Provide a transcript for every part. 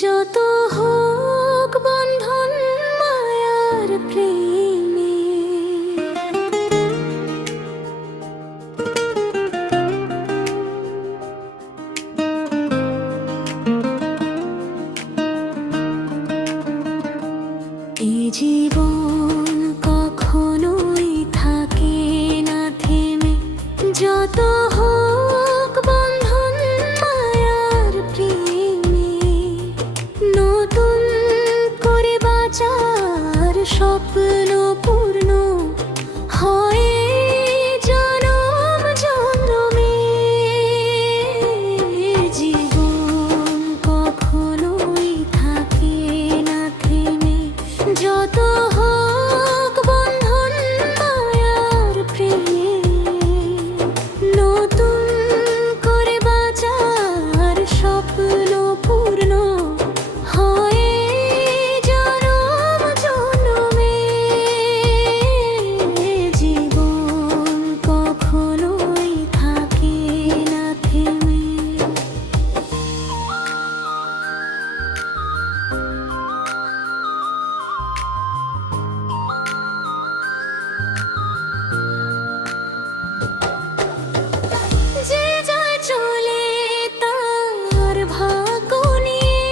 যত হোক বন্ধন মায়ার প্রেমে, এই জীবন কখনোই থাকে না থেমে। যত হোক বন্ধন মায়ার প্রেমে, নতুন করে বাঁচার স্বপ্ন পূর্ণ হয় জনম জন্মে। জীবন কখনোই থাকে না থেমে। যত হোক বন্ধন মায়ার প্রেমে, নতুন করে বাঁচার স্বপ্ন পূর্ণ হয় জনম জন্মে। জীবন কখনোই থাকে না থেমে। যে যায় চলে তার ভাগ্য নিয়ে,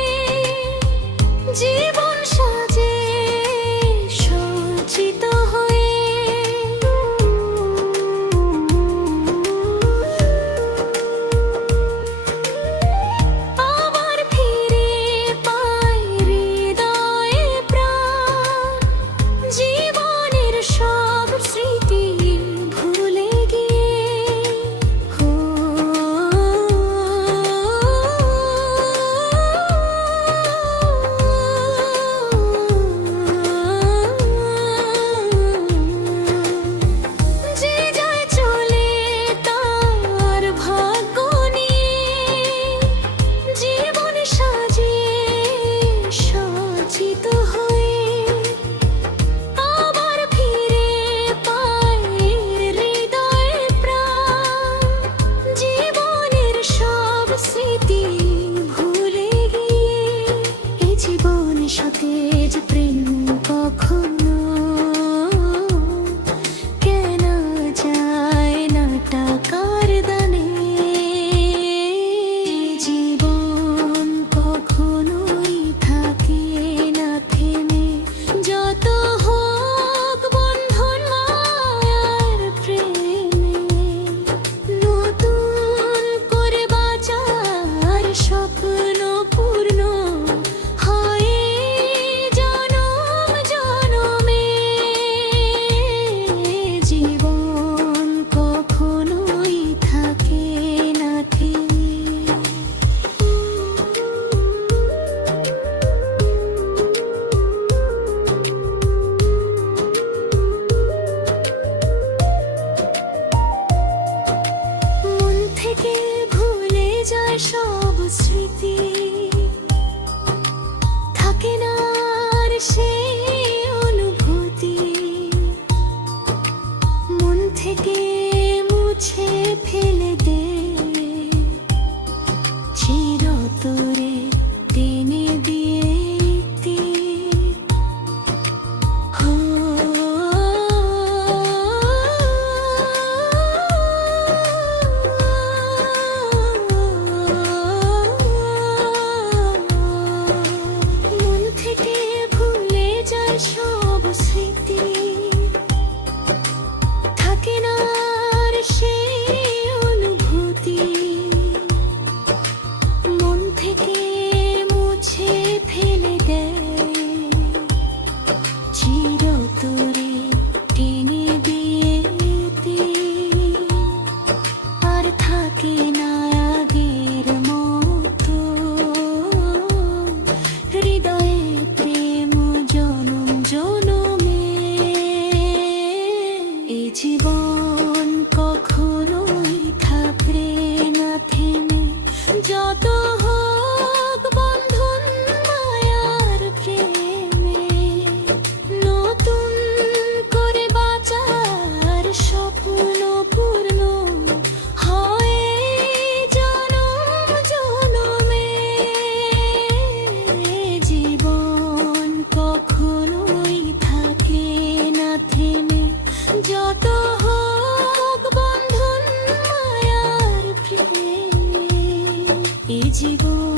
জীবন সাজে সজ্জিত হয়ে। আবার ফিরে পায় হৃদয়ে প্রাণ, জীবনের সব স্মৃতি ভুলে গিয়ে। যে যায় চলে তার ভাগ্য নিয়ে, জীবন সাজিয়ে সজ্জিত হয়ে। আবার ফিরে পায় হৃদয়ে প্রাণ, জীবনের সব স্মৃতি ভুলে গিয়ে। এই জীবন সতেজ প্রেম কখনো কেন যায় না টাকার দানে। জীবন কখনোই থাকে না থেমে। যত হোক বন্ধন মায়ার প্রেমে, নতুন করে বাঁচার স্বপ্ন পূর্ণ হয় জনম জনমে। জীবন কখনোই থাকে না থেমে। মন থেকে ভুলে যায় সব স্মৃতি, থাকে না আর সেই অনুভূতি। মন থেকে মুছে ফেলে দে চিরতরে টেনে দিয়ে তীর। মন থেকে ভুলে যায় সব স্মৃতি, থাকে না আর সেই অনুভূতি। মন থেকে মুছে ফেলে দেয় চিরতরে টেনে দিয়ে তীর। আর থাকে না আগের মতো হৃদয়ে প্রেম জনম জনমে। এই জীবন কখনোই থাকবে না থেমে। যত হোক বন্ধন মায়ার প্রেমে, নতুন করে বাঁচার স্বপ্ন পূর্ণ হয় জনম জনমে। এ জীবন